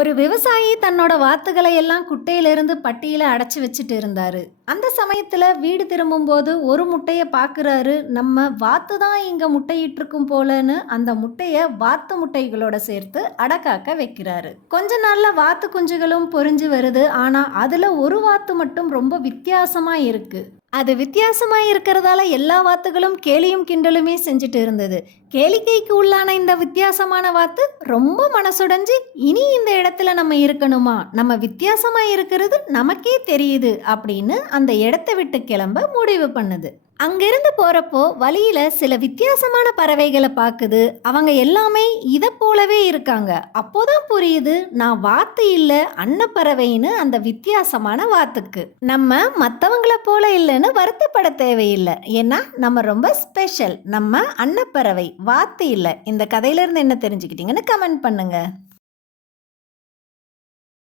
ஒரு விவசாயி தன்னோட வாத்துகளை எல்லாம் குட்டையிலிருந்து பட்டியில அடைச்சு வச்சுட்டு இருந்தாரு. அந்த சமயத்துல வீடு திரும்பும்போது ஒரு முட்டைய பார்க்குறாரு. நம்ம வாத்து தான் இங்க முட்டையிட்டிருக்கும் போலன்னு அந்த முட்டைய வாத்து முட்டைகளோட சேர்த்து அடக்காக்க வைக்கிறாரு. கொஞ்ச நாள்ல வாத்து குஞ்சுகளும் பொரிஞ்சு வருது. ஆனா அதுல ஒரு வாத்து மட்டும் ரொம்ப வித்தியாசமா இருக்கு. அது வித்தியாசமா இருக்கிறதால எல்லா வாத்துகளும் கேலியும் கிண்டலுமே செஞ்சுட்டு இருந்தது. கேளிக்கைக்கு உள்ளான இந்த வித்தியாசமான வாத்து ரொம்ப மனசுடைஞ்சு, இனி இந்த இடத்துல நம்ம இருக்கணுமா, நம்ம வித்தியாசமா இருக்கிறது நமக்கே தெரியுது அப்படின்னு அந்த இடத்தை விட்டு கிளம்ப முடிவு பண்ணுது. அங்கிருந்து போறப்போ வழியில சில வித்தியாசமான பறவைகளை பார்க்குது. அவங்க எல்லாமே இதை போலவே இருக்காங்க. அப்போதான் புரியுது, நான் வாத்து இல்ல அன்னப்பறவைன்னு அந்த வித்தியாசமான வாத்துக்கு. நம்ம மற்றவங்கள போல இல்லைன்னு வருத்தப்பட தேவையில்லை. ஏன்னா நம்ம ரொம்ப ஸ்பெஷல். நம்ம அன்னப்பறவை, வாத்து இல்லை. இந்த கதையிலிருந்து என்ன தெரிஞ்சுக்கிட்டீங்கன்னு கமெண்ட் பண்ணுங்க.